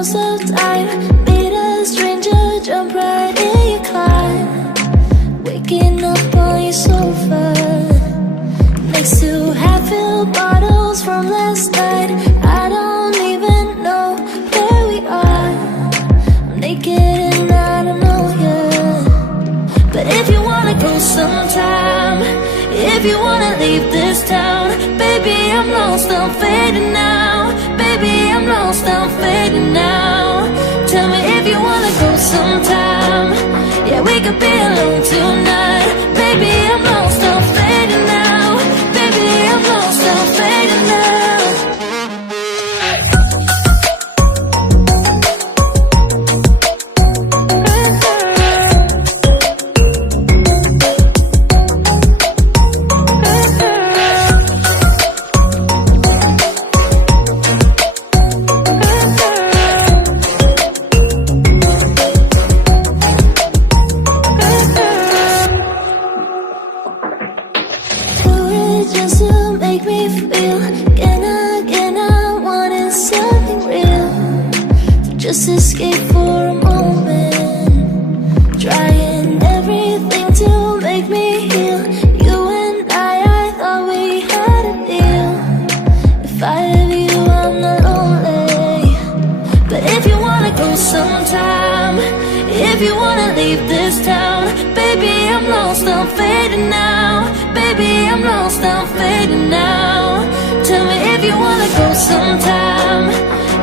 lost of time. Meet a stranger, jump right in your car. Waking up on your sofa, next to half-filled bottles from last night. I don't even know where we are. I'm naked and I don't know you. But if you wanna go sometime, if you wanna leave this town, baby, I'm lost, I'm fading now. Baby, I'm lost, I'm fading now. Tell me if you wanna go sometime. Yeah, we could be alone tonight. Baby, I'm lost, I'm fading now. Baby, I'm lost, I'm fading now. Just to make me feel again, I wanted something real. So just escape for a moment, trying everything to make me heal. You and I thought we had a deal. If I have you, I'm not lonely. But if you wanna go sometime, if you wanna leave this town, baby, I'm lost, I'm fading now. Baby, I'm lost, I'm fading now. Tell me if you wanna go sometime.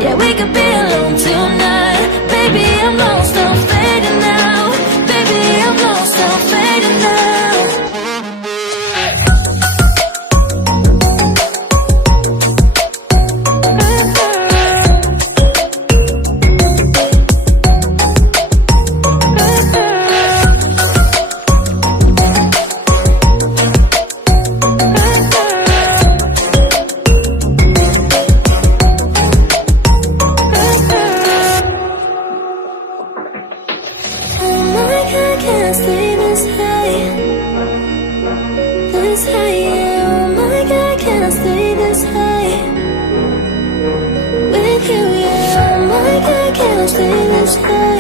Yeah, we could be alone tonight. Baby, I'm lost, I'm fading now. Baby, I'm lost, I'm fading now. I can't stay this high, yeah. Oh my God, can I stay this high with you, yeah. Oh my God, can I stay this high?